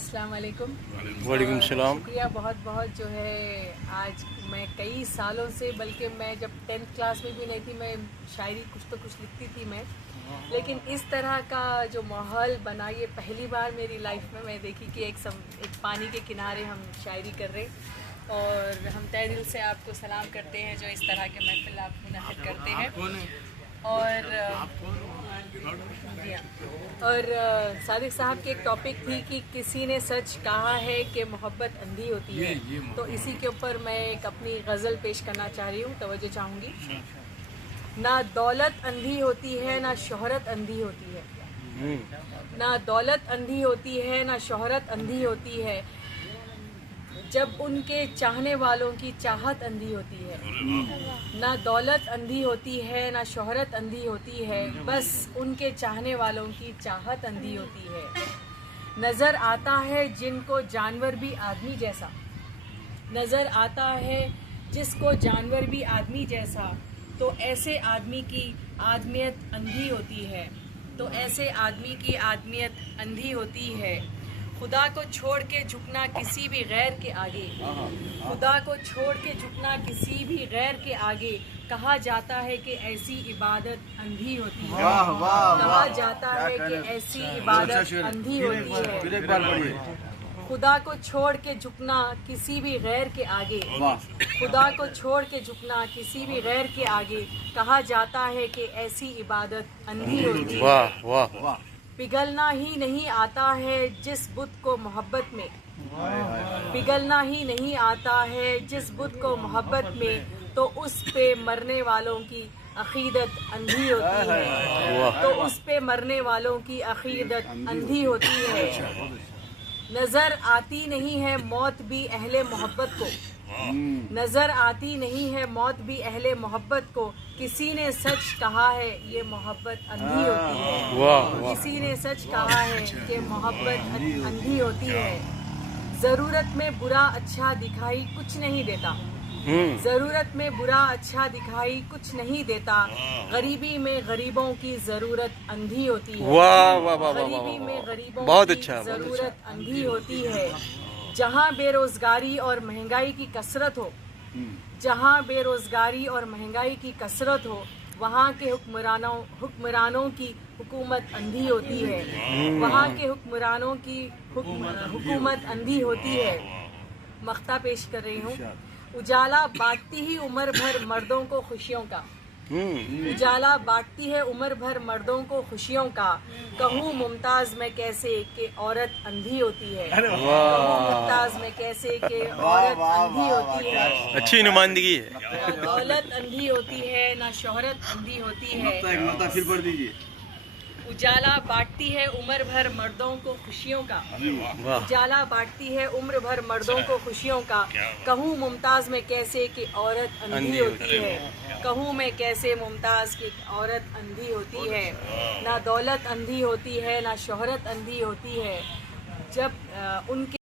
السلام علیکم. وعلیکم السلام. شکریہ بہت بہت جو ہے. آج میں کئی سالوں سے، بلکہ میں جب 10th کلاس میں بھی نہیں تھی، میں شاعری کچھ لکھتی تھی میں، لیکن اس طرح کا جو ماحول بنا یہ پہلی بار میری لائف میں دیکھی کہ ایک پانی کے کنارے ہم شاعری کر رہے. اور ہم تہ دل سے آپ کو سلام کرتے ہیں جو اس طرح کے محفل آپ منعقد کرتے ہیں. اور صادق صاحب کی ایک ٹاپک تھی کہ کسی نے سچ کہا ہے کہ محبت اندھی ہوتی ہے، تو اسی کے اوپر میں ایک اپنی غزل پیش کرنا چاہ رہی ہوں. توجہ چاہوں گی. نہ دولت اندھی ہوتی ہے نہ شہرت اندھی ہوتی ہے، نہ دولت اندھی ہوتی ہے نہ شہرت اندھی ہوتی ہے، جب ان کے چاہنے والوں کی چاہت اندھی ہوتی ہے. نہ دولت اندھی ہوتی ہے نہ شہرت اندھی ہوتی ہے، بس ان کے چاہنے والوں کی چاہت اندھی ہوتی ہے. نظر آتا ہے جن کو جانور بھی آدمی جیسا، نظر آتا ہے جس کو جانور بھی آدمی جیسا، تو ایسے آدمی کی آدمیت اندھی ہوتی ہے، تو ایسے آدمی کی آدمیت اندھی ہوتی ہے. خدا کو چھوڑ کے جھکنا کسی بھی غیر کے آگے، خدا کو چھوڑ کے جھکنا کسی بھی غیر کے آگے، کہا جاتا ہے کہ ایسی عبادت اندھی ہوتی ہے. کہا جاتا ہے کہ ایسی عبادت اندھی ہوتی ہے. خدا کو چھوڑ کے جھکنا کسی بھی غیر کے آگے، خدا کو چھوڑ کے جھکنا کسی بھی غیر کے آگے، کہا جاتا ہے کہ ایسی عبادت اندھی ہوتی ہے. پگھلنا ہی نہیں آتا ہے جس بت کو محبت میں، پگھلنا ہی نہیں آتا ہے جس بت کو محبت میں، تو اس پہ مرنے والوں کی عقیدت اندھی ہوتی ہے، تو اس پہ مرنے والوں کی عقیدت اندھی ہوتی ہے. نظر آتی نہیں ہے موت بھی اہل محبت کو، نظر آتی نہیں ہے موت بھی اہل محبت کو، کسی نے سچ کہا ہے یہ محبت اندھی ہوتی ہے. کسی نے سچ کہا ہے کہ محبت اندھی ہوتی ہے. ضرورت میں برا اچھا دکھائی کچھ نہیں دیتا، ضرورت میں برا اچھا دکھائی کچھ نہیں دیتا، غریبی میں غریبوں کی ضرورت اندھی ہوتی ہے. غریبی میں غریبوں کی ضرورت اندھی ہوتی ہے. جہاں بے روزگاری اور مہنگائی کی کثرت ہو، جہاں بے روزگاری اور مہنگائی کی کثرت ہو، وہاں کے حکمرانوں کی حکومت اندھی ہوتی ہے، وہاں کے حکمرانوں کی حکومت اندھی ہوتی ہے. مقطع پیش کر رہی ہوں. اجالا بانٹتی ہی عمر بھر مردوں کو خوشیوں کا، اجالا بانٹتی ہے عمر بھر مردوں کو خوشیوں کا، کہوں ممتاز میں کیسے کہ عورت اندھی ہوتی ہے، کہوں ممتاز میں کیسے کہ عورت اندھی ہوتی ہے. اچھی نمائندگی ہے. نہ دولت اندھی ہوتی ہے نہ شہرت اندھی ہوتی ہے. اجالا بانٹتی ہے عمر بھر مردوں کو خوشیوں کا، اجالا بانٹتی ہے عمر بھر مردوں کو خوشیوں کا، کہوں ممتاز میں کیسے کہ عورت اندھی ہوتی ہے، کہوں میں کیسے ممتاز کہ عورت اندھی ہوتی ہے. نہ دولت اندھی ہوتی ہے نہ شہرت اندھی ہوتی ہے، جب ان کے